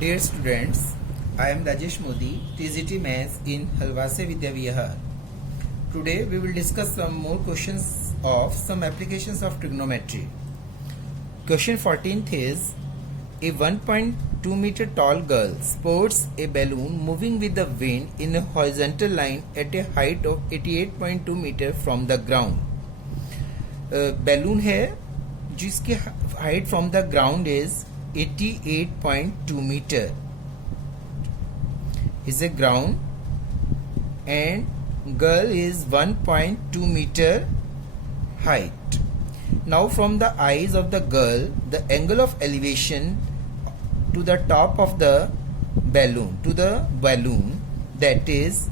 Dear students, I am Rajesh Modi, TGT Maths in Halwase Vidya Vihar. Today we will discuss some more questions of some applications of trigonometry. Question 14th is, a 1.2 meter tall girl sports a balloon moving with the wind in a horizontal line at a height of 88.2 meter from the ground. Balloon है जिसकी height from the ground is 88.2 meter is a ground and girl is 1.2 meter height. Now from the eyes of the girl, the angle of elevation to the top of the balloon that is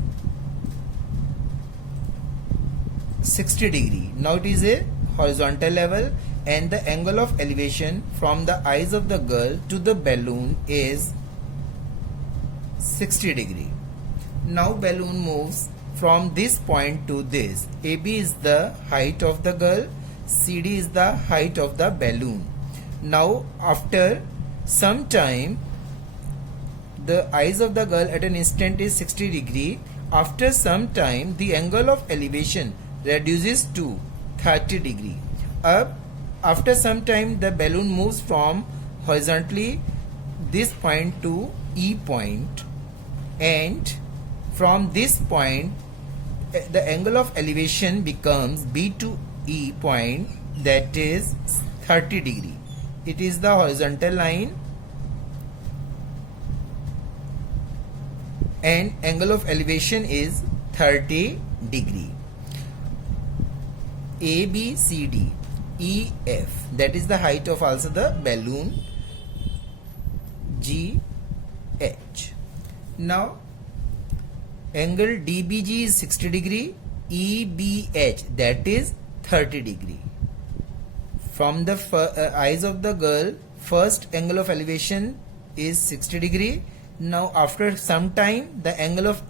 60 degree. Now it is a horizontal level and the angle of elevation from the eyes of the girl to the balloon is 60 degree. Now balloon moves from this point to this. AB is the height of the girl, CD is the height of the balloon. Now after some time the eyes of the girl at an instant is 60 degree. After some time the angle of elevation reduces to 30 degree. After some time the balloon moves from horizontally this point to E point, and from this point the angle of elevation becomes B to E point, that is 30 degree. It is the horizontal line and angle of elevation is 30 degree. A, B, C, D, E, F, that is the height of also the balloon. G, H. Now angle DBG is 60 degree, EBH, that is 30 degree. From the eyes of the girl, first angle of elevation is 60 degree. Now after some time the angle of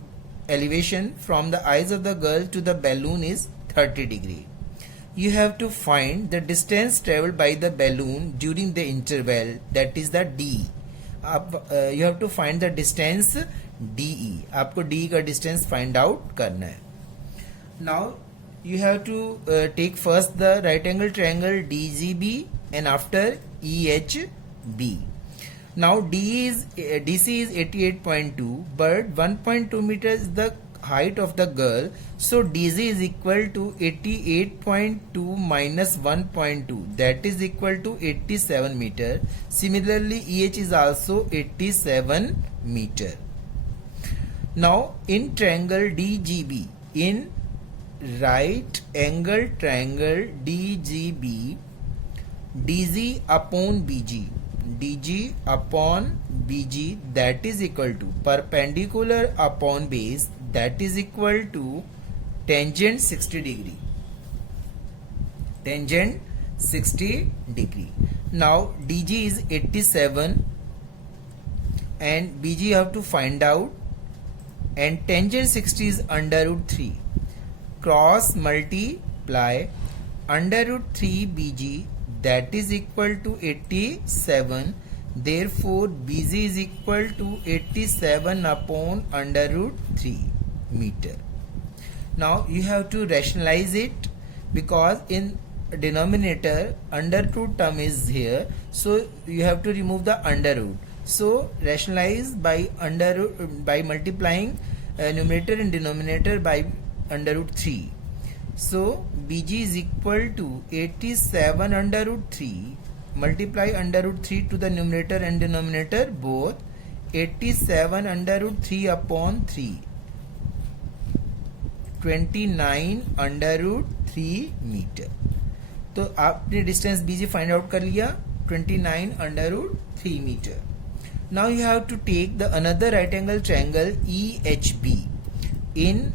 elevation from the eyes of the girl to the balloon is 30 degree. You have to find the distance traveled by the balloon during the interval, that is the D. You have to find the distance DE. आपको D का distance find out करना है. Now you have to take first the right angle triangle DGB and after EHB. Now DC is 88.2, but 1.2 meters is the height of the girl, so DZ is equal to 88.2 minus 1.2, that is equal to 87 meter. Similarly EH is also 87 meter. Now in triangle DGB, in right angle triangle DGB, DG upon BG, that is equal to perpendicular upon base, that is equal to tangent 60 degree. Tangent 60 degree. Now DG is 87 and BG you have to find out, and tangent 60 is under root 3. Cross multiply under root 3 BG, that is equal to 87. Therefore BG is equal to 87 upon under root 3 meter. Now you have to rationalize it, because in denominator under root term is here, so you have to remove the under root. So rationalize by multiplying numerator and denominator by under root 3. So BG is equal to 87 under root 3, multiply under root 3 to the numerator and denominator both, 87 under root 3 upon 3, 29 under root 3 meter. तो आपने distance BG find out कर लिया, 29 under root 3 meter. Now you have to take the another right angle triangle EHB. In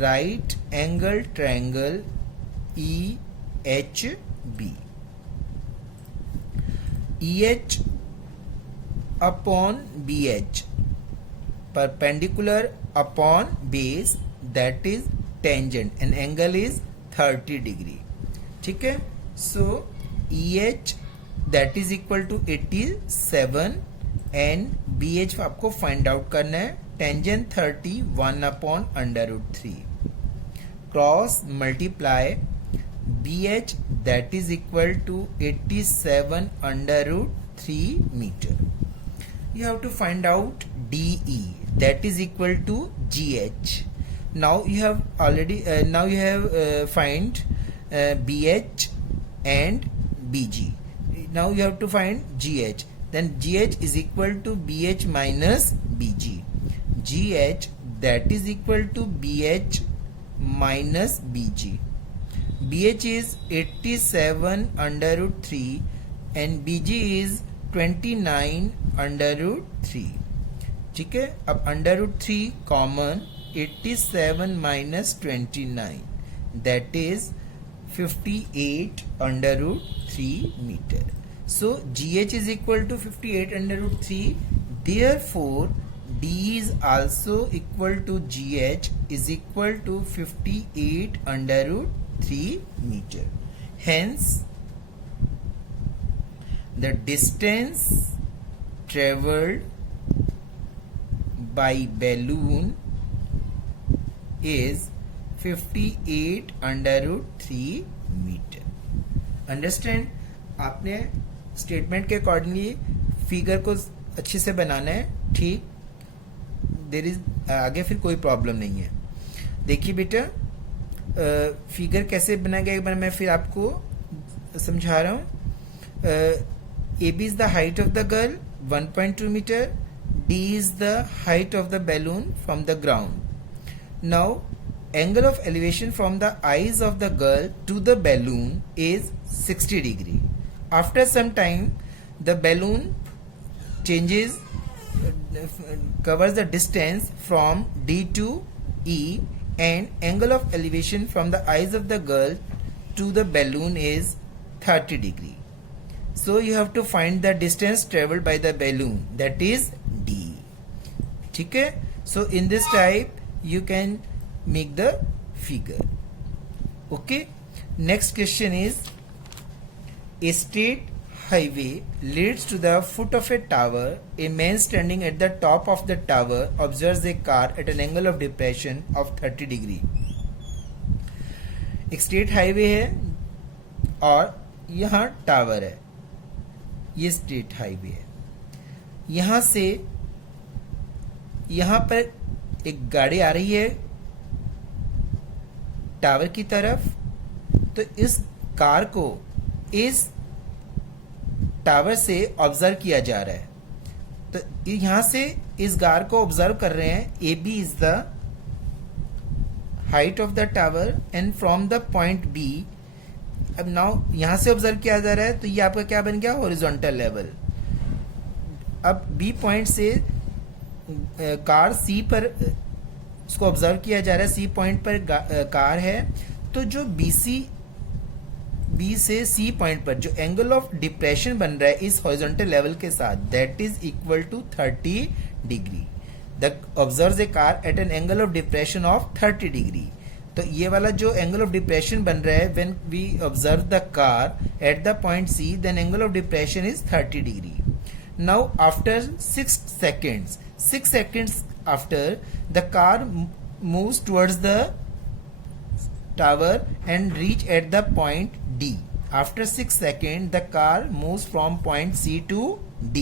right angle triangle EHB, EH upon BH, perpendicular upon base, that is tangent, and angle is 30 degree. ठीक है, so EH that is equal to 87 and B H आपको find out करना है. Tangent 30 1/√3. Cross multiply BH that is equal to 87/√3 meter. You have to find out DE that is equal to GH. Now you have already find BH and BG. Now you have to find GH. Then GH is equal to BH minus BG. GH that is equal to BH minus BG. BH is 87/√3 and BG is 29/√3. ठीक है. अब √3 common, 87 minus 29 that is 58/√3 meter. So GH is equal to 58/√3. Therefore D is also equal to GH is equal to 58/√3 meter. Hence the distance traveled by balloon is 58/√3 meter. Understand? आपने statement के accordingly figure को अच्छे से बनाना है. ठीक, there is आगे फिर कोई प्रॉब्लम नहीं है. देखिए बेटा, फिगर कैसे बनाएगा एक बार मैं फिर आपको समझा रहा हूँ. AB is the height of the girl 1.2 meter. D is the height of the balloon from the ground. Now angle of elevation from the eyes of the girl to the balloon is 60 degree. After some time the balloon changes, covers the distance from D to E, and angle of elevation from the eyes of the girl to the balloon is 30 degree. So you have to find the distance traveled by the balloon, that is D. ठीक है. So in this type you can make the figure. Okay. Next question is, a straight highway leads to the foot of a tower. A man standing at the top of the tower observes a car at an angle of depression of 30 degree. एक straight highway है और यहाँ tower है. ये straight highway है. यहां से यहां पर एक गाड़ी आ रही है टावर की तरफ. तो इस कार को इस टावर से ऑब्जर्व किया जा रहा है. तो यहां से इस कार को ऑब्जर्व कर रहे हैं. AB is the height of the tower and from the point B. अब नाउ यहां से ऑब्जर्व किया जा रहा है, तो ये आपका क्या बन गया, हॉरिजॉन्टल लेवल. अब B पॉइंट से कार C पर उसको ऑब्जर्व किया जा रहा है. C पॉइंट पर कार है. तो जो B से C पॉइंट पर जो एंगल ऑफ डिप्रेशन बन रहा है इस हॉरिजॉन्टल लेवल के साथ, that is equal to 30 degree. The observes a car at an angle of depression of 30 degree. तो ये वाला जो एंगल ऑफ डिप्रेशन बन रहा है, when we observe the car at the point C, then angle of depression is 30 degree. Now after 6 seconds after, the car moves towards the tower and reach at the point D. After 6 seconds, the car moves from point C to D,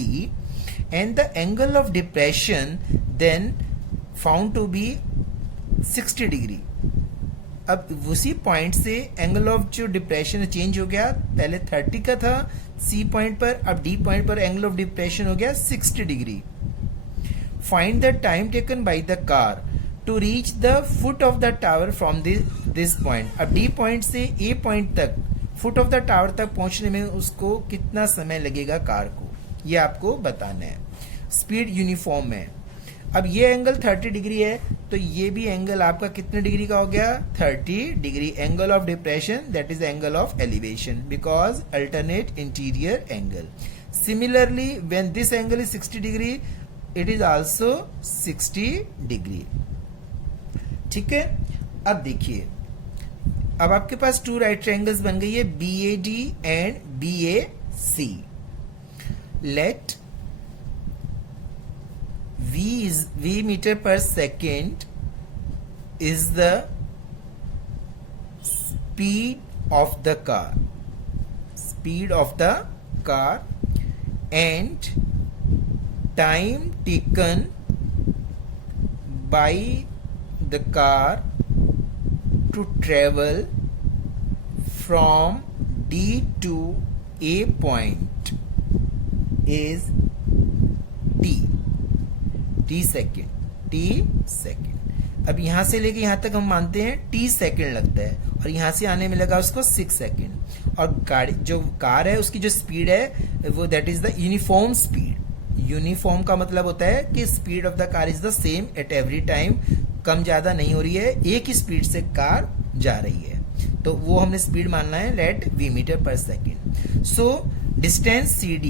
and the angle of depression then found to be 60 degree. अब उसी point से angle of जो depression change हो गया. पहले 30 का था C point पर, अब D पॉइंट पर एंगल ऑफ डिप्रेशन हो गया 60 degree. Find the time taken by the car to reach the foot of the tower from this point. अब D पॉइंट से A पॉइंट तक, फुट ऑफ द टावर तक पहुंचने में उसको कितना समय लगेगा कार को, ये आपको बताना है. स्पीड यूनिफॉर्म है. अब ये एंगल 30 डिग्री है, तो ये भी एंगल आपका कितने डिग्री का हो गया, 30 degree. Angle of depression, that is angle of elevation, because alternate interior angle. Similarly when this angle is 60 degree, it is also 60 degree. ठीक है. अब देखिए, अब आपके पास 2 राइट ट्रायंगल्स बन गई है, BAD and BAC. Let V meter per second is the speed of the car, and time taken by the car to travel from D to A point is t second. अब यहां से लेके यहां तक हम मानते हैं t सेकेंड लगता है, और यहां से आने में लगा उसको 6 सेकेंड. और गाड़ी जो कार है उसकी जो स्पीड है वो that is the uniform speed. Uniform का मतलब होता है कि speed of the car is the same at every time, कम ज्यादा नहीं हो रही है, एक ही स्पीड से कार जा रही है. तो वो हमने स्पीड मानना है let v metre per second. So distance cd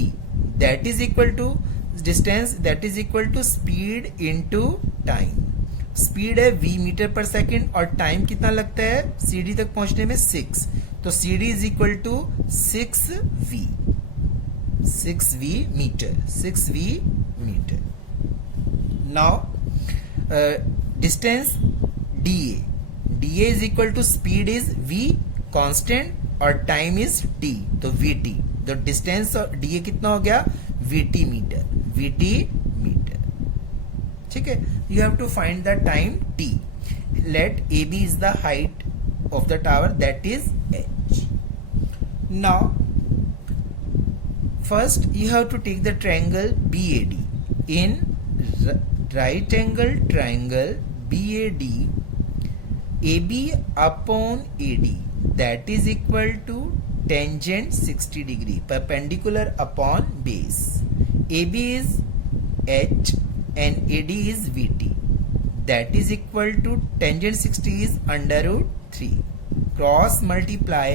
that is equal to speed into time. Speed है v मीटर पर सेकेंड और टाइम कितना लगता है cd तक पहुंचने में 6. तो cd is equal to 6v metre. Now distance da is equal to speed is v constant और टाइम इज t, तो vt. तो डिस्टेंस da कितना हो गया vt मीटर. ठीक है. You have to find the time t. Let ab is the height of the tower, that is h. Now first you have to take the triangle BAD. In right angle triangle BAD, AB upon AD that is equal to tangent 60 degree, perpendicular upon base. AB is h and AD is VT, that is equal to tangent 60 is under root 3. Cross multiply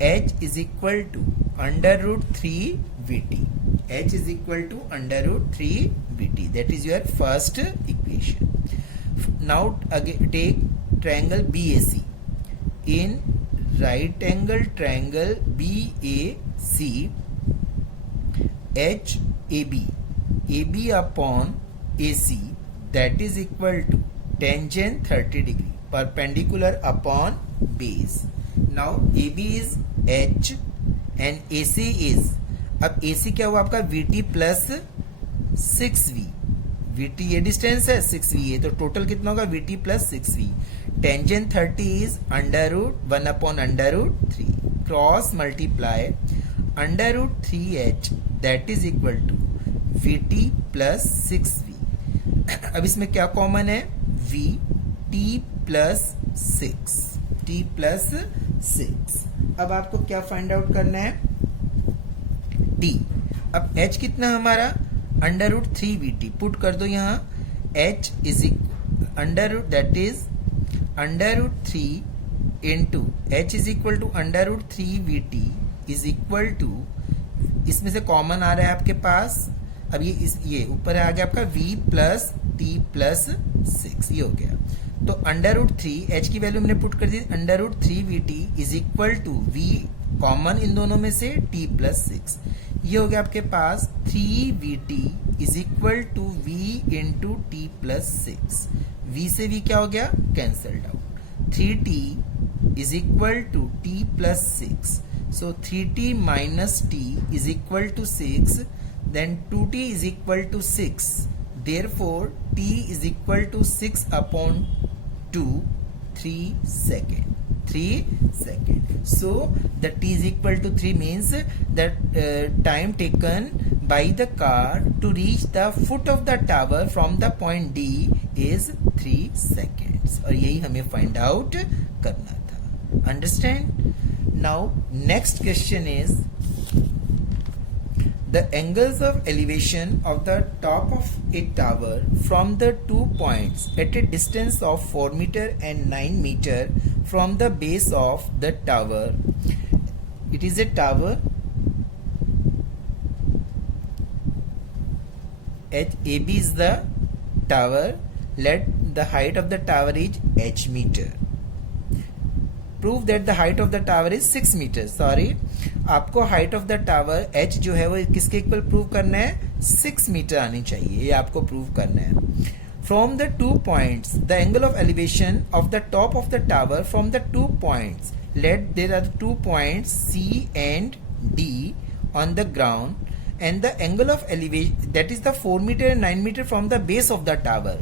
h is equal to under root 3 VT. H is equal to under root 3 VT. That is your first equation. Now again take triangle BAC. In right angle triangle BAC, AB upon AC that is equal to tangent 30 degree, perpendicular upon base. Now AB is h and AC is, अब AC क्या हुआ आपका VT plus 6V. VT ये distance है 6V है, तो total कितना होगा VT plus 6V. Tangent 30 is under root 1 upon under root 3. Cross multiply under root 3h that is equal to VT plus 6V. अब इसमें क्या कॉमन है V, T प्लस 6. अब आपको क्या फाइंड आउट करना है T. अब H कितना हमारा अंडर रूट 3VT पुट कर दो यहाँ. H is under root that is under root 3 into H is equal to under root 3VT is equal to, इसमें से कॉमन आ रहा है आपके पास. अब ये ऊपर आ गया आपका V प्लस T प्लस 6, ये हो गया. तो अंडर रूट 3 H की वैल्यू हमने पुट कर दी under root 3VT is equal to V common इन दोनों में से T प्लस 6. ये हो गया आपके पास 3VT is equal to V into T plus 6. V से V क्या हो गया cancelled out. 3T is equal to T plus 6. So 3T minus T is equal to 6. Then 2T is equal to 6. Therefore T is equal to 6 upon 2, 3 second. So the T is equal to 3 means that time taken by the car to reach the foot of the tower from the point D is 3 seconds. और यही हमें find out करना था. Understand? Now next question is the angles of elevation of the top of a tower from the 2 points at a distance of 4 meter and 9 meter from the base of the tower. It is a tower. AB is the tower. Let the height of the tower is h meter. Prove that the height of the tower is 6 meters. Sorry, आपको height of the tower h जो है वो किसके equal prove करना है, 6 metre आनी चाहिए, ये आपको प्रूव करना है. From the 2 points the angle of elevation of the top of the tower from the 2 points, let there are 2 points C and D on the ground and the angle of elevation that is the 4 meter and 9 meter from the base of the tower.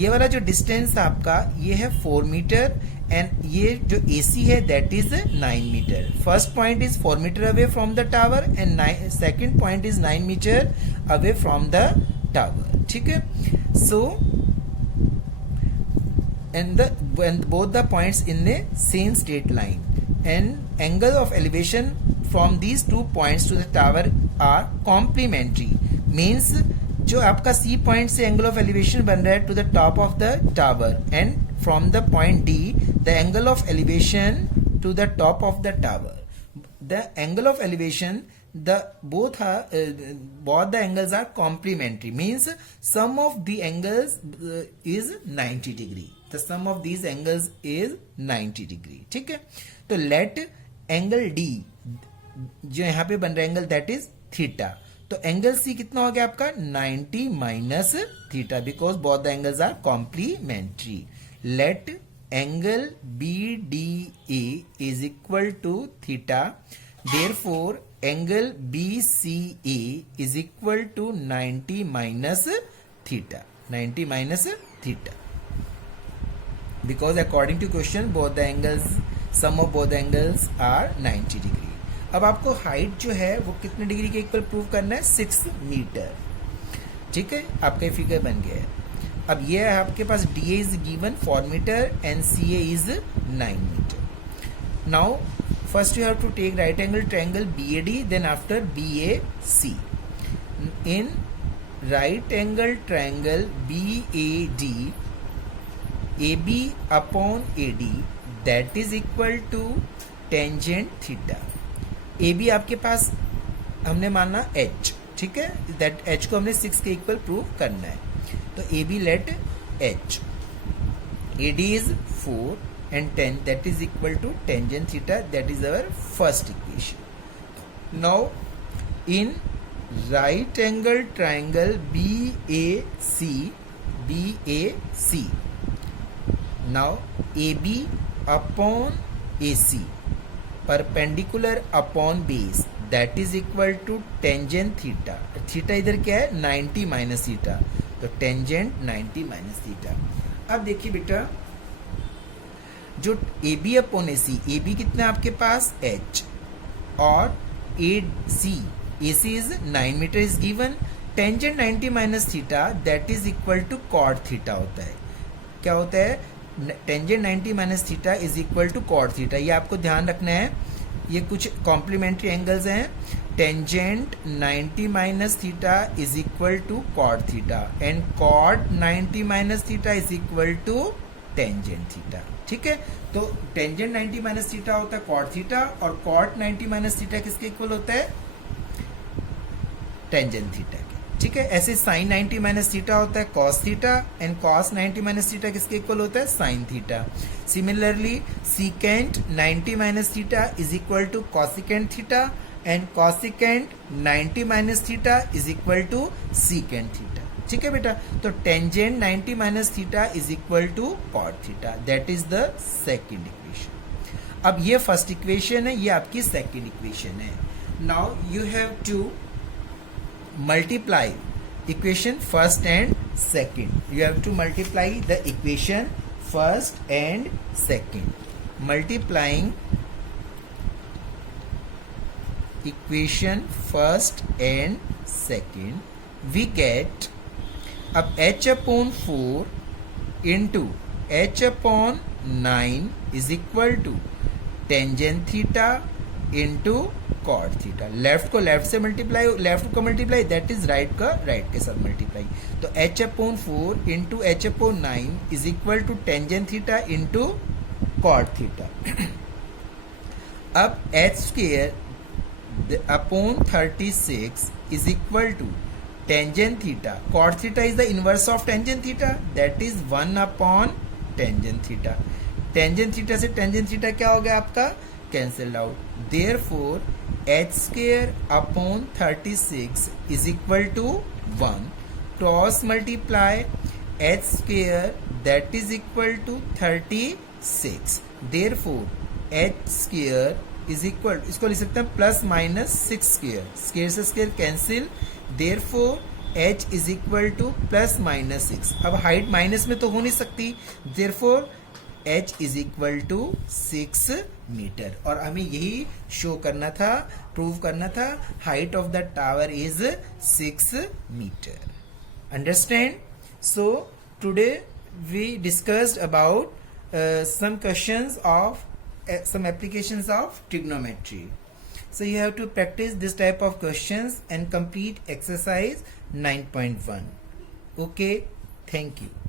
ये वाला जो distance आपका ये है 4 metre and ये जो AC है that is 9 metre. First point is 4 metre away from the tower and second point is 9 metre away from the tower. ठीक है. सो and both the points in the same straight line and angle of elevation from these 2 points to the tower are complementary. means जो आपका C point से angle of elevation बन रहा है to the top of the tower and from the point D the angle of elevation to the top of the tower. The angle of elevation both the angles are complementary, means sum of the angles is 90 degree. The sum of these angles is 90 degree. ठीक है. तो let angle D जो यहाँ पे बन रहा है angle that is theta. तो एंगल C कितना हो गया आपका 90 minus theta because both the angles are complementary. Let angle BDA is equal to theta. Therefore angle BCA is equal to 90 minus theta. 90 minus theta. Because according to question both the angles, sum of both the angles are 90 degree. अब आपको height जो है वो कितने degree के equal prove करना है, 6 metre. ठीक है. आपका फिगर बन गया है. अब ये है आपके पास DA is given 4 metre and CA is 9 metre. Now first you have to take right angle triangle BAD, then after BAC. In right angle triangle BAD, AB upon AD that is equal to tangent theta. AB आपके पास हमने माना H. ठीक है. That H को हमने 6 के equal prove करना है. तो AB let H. AD is 4 and 10 that is equal to tangent theta. That is our first equation. Now in right angle triangle BAC, now AB upon AC perpendicular upon base that is equal to tangent theta. Theta इधर क्या है 90 minus theta. तो tangent 90 minus theta. अब देखिए बेटा जो AB upon AC, AB कितना आपके पास H और AC is 9 metre is given. Tangent 90 minus theta that is equal to cot theta होता है. क्या होता है, tangent 90 minus theta is equal to cot theta. ये आपको ध्यान रखना है. ये कुछ कॉम्प्लीमेंट्री एंगल्स हैं. Tangent 90 minus theta is equal to cot theta and cot 90 minus theta is equal to tangent theta. ठीक है. तो टेंजेंट 90 माइनस थीटा होता है कॉट थीटा और कॉट 90 माइनस थीटा किसके इक्वल होता है, टेंजेंट थीटा के. ठीक है. ऐसे साइन 90 माइनस थीटा होता है cos theta and cos 90 minus theta किसके इक्वल होता है, sine theta. Similarly secant 90 minus theta is equal to cosecant theta and cosecant 90 minus theta is equal to secant theta. ठीक है बेटा. तो tangent 90 minus theta is equal to cot theta. That is the second equation. अब ये first equation है, ये आपकी second equation है. Now you have to multiply equation first and second. You have to multiply the equation first and second. Multiplying equation first and second, we get अब h upon 4 into h upon 9 is equal to tangent theta into cot theta. Left को left से multiply, left को multiply that is right का right के साथ multiply. तो h upon 4 into h upon 9 is equal to tangent theta into cot theta. अब h square upon 36 is equal to tangent theta. Cot theta is the inverse of tangent theta that is 1 upon tangent theta. Tangent theta से tangent theta क्या हो गया आपका cancelled out. Therefore, h square upon 36 is equal to 1. Cross multiply h square, that is equal to 36. Therefore, h square is equal, इसको लिख सकते हैं plus minus 6 square, square से square cancel. Therefore h is equal to plus minus 6. अब height minus में तो हो नहीं सकती, therefore h is equal to 6 metre. और हमें यही शो करना था, प्रूव करना था, height of the tower is 6 metre. Understand? So today we discussed about some questions of some applications of trigonometry. So you have to practice this type of questions and complete exercise 9.1. Okay, thank you.